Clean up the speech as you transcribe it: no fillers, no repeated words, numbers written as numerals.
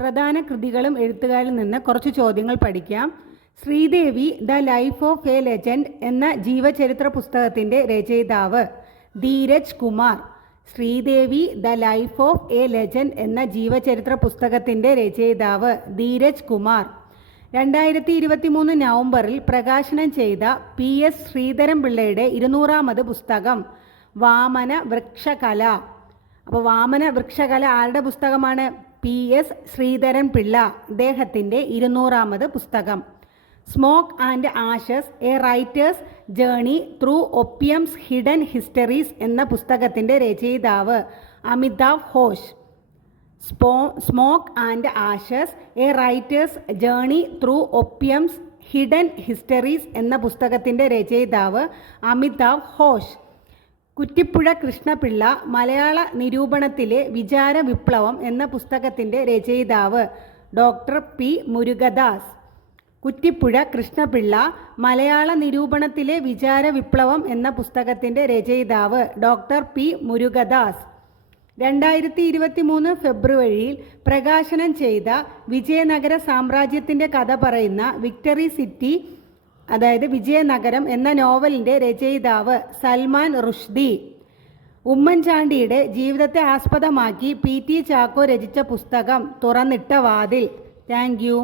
പ്രധാന കൃതികളും എഴുത്തുകാരിൽ നിന്ന് കുറച്ച് ചോദ്യങ്ങൾ പഠിക്കാം. Sridevi the life of a legend എന്ന ജീവചരിത്ര പുസ്തകത്തിൻ്റെ രചയിതാവ് Dheeraj Kumar. Sridevi the life of a legend എന്ന ജീവചരിത്ര പുസ്തകത്തിൻ്റെ രചയിതാവ് ധീരജ് കുമാർ. 2023 നവംബറിൽ പ്രകാശനം ചെയ്ത PS ശ്രീധരൻപിള്ളയുടെ 200ാമത് പുസ്തകം വാമന വൃക്ഷകല. അപ്പോൾ വാമന വൃക്ഷകല ആരുടെ പുസ്തകമാണ്? PS ശ്രീധരൻപിള്ള, അദ്ദേഹത്തിൻ്റെ 200ാമത് പുസ്തകം. Smoke and ashes a writer's journey through opium's hidden histories എന്ന പുസ്തകത്തിൻ്റെ രചയിതാവ് Amitav Ghosh. Smoke and ashes a writer's journey through opium's hidden histories എന്ന പുസ്തകത്തിൻ്റെ രചയിതാവ് അമിതാവ് ഘോഷ്. കുറ്റിപ്പുഴ കൃഷ്ണപിള്ള മലയാള നിരൂപണത്തിലെ വിചാര വിപ്ലവം എന്ന പുസ്തകത്തിൻ്റെ രചയിതാവ് ഡോക്ടർ P. മുരുകദാസ്. കുറ്റിപ്പുഴ കൃഷ്ണപിള്ള മലയാള നിരൂപണത്തിലെ വിചാര വിപ്ലവം എന്ന പുസ്തകത്തിൻ്റെ രചയിതാവ് ഡോക്ടർ P. മുരുകദാസ്. 2023 ഫെബ്രുവരിയിൽ പ്രകാശനം ചെയ്ത വിജയനഗര സാമ്രാജ്യത്തിൻ്റെ കഥ പറയുന്ന വിക്ടറി സിറ്റി, അതായത് വിജയനഗരം എന്ന നോവലിൻ്റെ രചയിതാവ് സൽമാൻ റുഷ്ദി. ഉമ്മൻചാണ്ടിയുടെ ജീവിതത്തെ ആസ്പദമാക്കി PT ചാക്കോ രചിച്ച പുസ്തകം തുറന്നിട്ട വാതിൽ. Thank you.